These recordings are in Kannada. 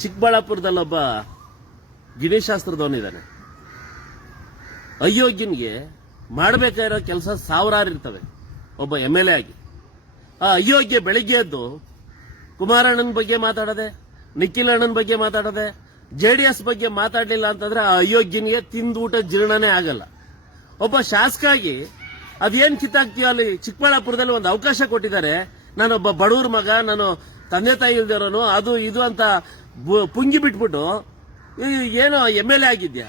ಚಿಕ್ಕಬಳ್ಳಾಪುರದಲ್ಲೊಬ್ಬ ಗಿಣಿಶಾಸ್ತ್ರದವನಿದ್ದಾನೆ. ಅಯೋಗ್ಯನಿಗೆ ಮಾಡಬೇಕಾಗಿರೋ ಕೆಲಸ ಸಾವಿರಾರು ಇರ್ತವೆ. ಒಬ್ಬ MLA ಆಗಿ ಆ ಅಯೋಗ್ಯ ಬೆಳಿಗ್ಗೆ ಎದ್ದು ಕುಮಾರಣ್ಣನ ಬಗ್ಗೆ ಮಾತಾಡದೆ, ನಿಖಿಲ್ ಅಣ್ಣನ ಬಗ್ಗೆ ಮಾತಾಡದೆ, JDS ಬಗ್ಗೆ ಮಾತಾಡಲಿಲ್ಲ ಅಂತಂದ್ರೆ ಆ ಅಯೋಗ್ಯನಿಗೆ ತಿಂದೂಟ ಜೀರ್ಣನೇ ಆಗಲ್ಲ. ಒಬ್ಬ ಶಾಸಕ ಆಗಿ ಅದೇನ್ ಕಿತ್ತಾಕ್ತೀಯೋ ಅಲ್ಲಿ ಚಿಕ್ಕಬಳ್ಳಾಪುರದಲ್ಲಿ ಒಂದು ಅವಕಾಶ ಕೊಟ್ಟಿದ್ದಾರೆ. ನಾನೊಬ್ಬ ಬಡವ್ರ ಮಗ, ನಾನು ತಂದೆ ತಾಯಿ ಇಲ್ದಿರೋನು, ಅದು ಇದು ಅಂತ ಪುಂಗಿ ಬಿಟ್ಬಿಟ್ಟು ಏನೋ MLA ಆಗಿದ್ಯಾ.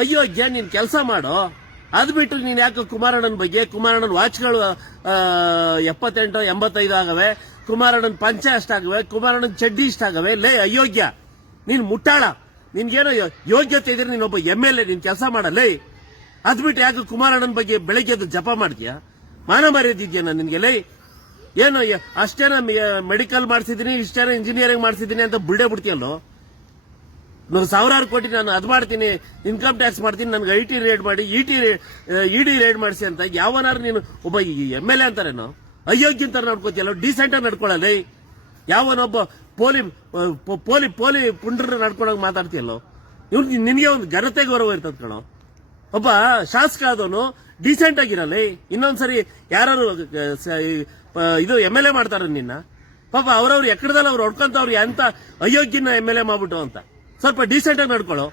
ಅಯೋಗ್ಯ, ನೀನ್ ಕೆಲಸ ಮಾಡೋ. ಅದ್ ಬಿಟ್ಟು ನೀನ್ ಯಾಕೆ ಕುಮಾರಣ್ಣನ ಬಗ್ಗೆ, ಕುಮಾರಣ್ಣನ ವಾಚ್ಗಳು 78 85 ಆಗವೆ, ಕುಮಾರಣ್ಣನ ಪಂಚ ಅಷ್ಟಾಗವೆ, ಕುಮಾರಣ್ಣನ ಚಡ್ಡಿ ಇಷ್ಟಾಗವೆ. ಲೇ ಅಯೋಗ್ಯ, ನೀನ್ ಮುಟ್ಟಾಳ, ನಿನ್ಗೇನೋ ಯೋಗ್ಯತೆ ಇದ್ರೆ ನೀನೊಬ್ಬ MLA, ನೀನ್ ಕೆಲಸ ಮಾಡಲೇ. ಅದ್ ಬಿಟ್ಟು ಯಾಕೆ ಕುಮಾರಣ್ಣನ ಬಗ್ಗೆ ಬೆಳಗ್ಗೆ ಜಪ ಮಾಡ್ತೀಯಾ? ಮಾನ ಮರ್ಯಾದಿದ್ಯಾ ನಿನ್ಗೆ? ಲೇ ಏನು ಅಷ್ಟೇನ ಮೆಡಿಕಲ್ ಮಾಡಿಸಿದೀನಿ, ಇಷ್ಟೇನ ಇಂಜಿನಿಯರಿಂಗ್ ಮಾಡಿಸಿದೀನಿ ಅಂತ ಬುಲ್ಡೆ ಬಿಡ್ತೀಯಲ್ಲೋ. ಸಾವಿರಾರು ಕೋಟಿ ನಾನು ಅದ್ ಮಾಡ್ತೀನಿ, ಇನ್ಕಮ್ ಟ್ಯಾಕ್ಸ್ ಮಾಡ್ತೀನಿ, ನನ್ಗೆ IT ರೇಡ್ ಮಾಡಿ, ED ರೇಡ್ ಮಾಡಿಸಿ ಅಂತ ಯಾವನಾರು ನೀನು ಒಬ್ಬ MLA ಅಂತಾರೇನೋ? ಅಯೋಗ್ಯ ಅಂತ ನಡ್ಕೋತಿಯಲ್ಲ, ಡೀಸೆಂಟ್ ಆಗಿ ನಡ್ಕೊಳ್ಳಲ್ಲ. ಯಾವನೊಬ್ಬ ಪೋಲಿ ಪುಂಡ್ರ ನಡ್ಕೊಂಡೋಗಿ ಮಾತಾಡ್ತೀಯಲ್ಲೋ. ಇವ್ರು ನಿನ್ಗೆ ಒಂದು ಘನತೆ ಗೌರವ ಇರ್ತದ ಕಣೋ. ಒಬ್ಬ ಶಾಸಕ ಆದವನು ಡೀಸೆಂಟ್ ಆಗಿರಲ್ಲ. ಇನ್ನೊಂದ್ಸರಿ ಯಾರು ಇದು MLA ಮಾಡ್ತಾರ ನಿನ್ನ, ಪಾಪ ಅವ್ರವ್ರು ಎಕ್ಕಡದಲ್ಲಿ ಅವ್ರು ಹೊಡ್ಕೊಂತ ಅವ್ರಿಗೆ ಅಂತ ಅಯೋಗ್ಯನ MLA ಮಾಡ್ಬಿಟ್ಟು ಅಂತ. ಸ್ವಲ್ಪ ಡೀಸೆಂಟ್ ಆಗಿ ನಡ್ಕೊಳ್ಳೋ.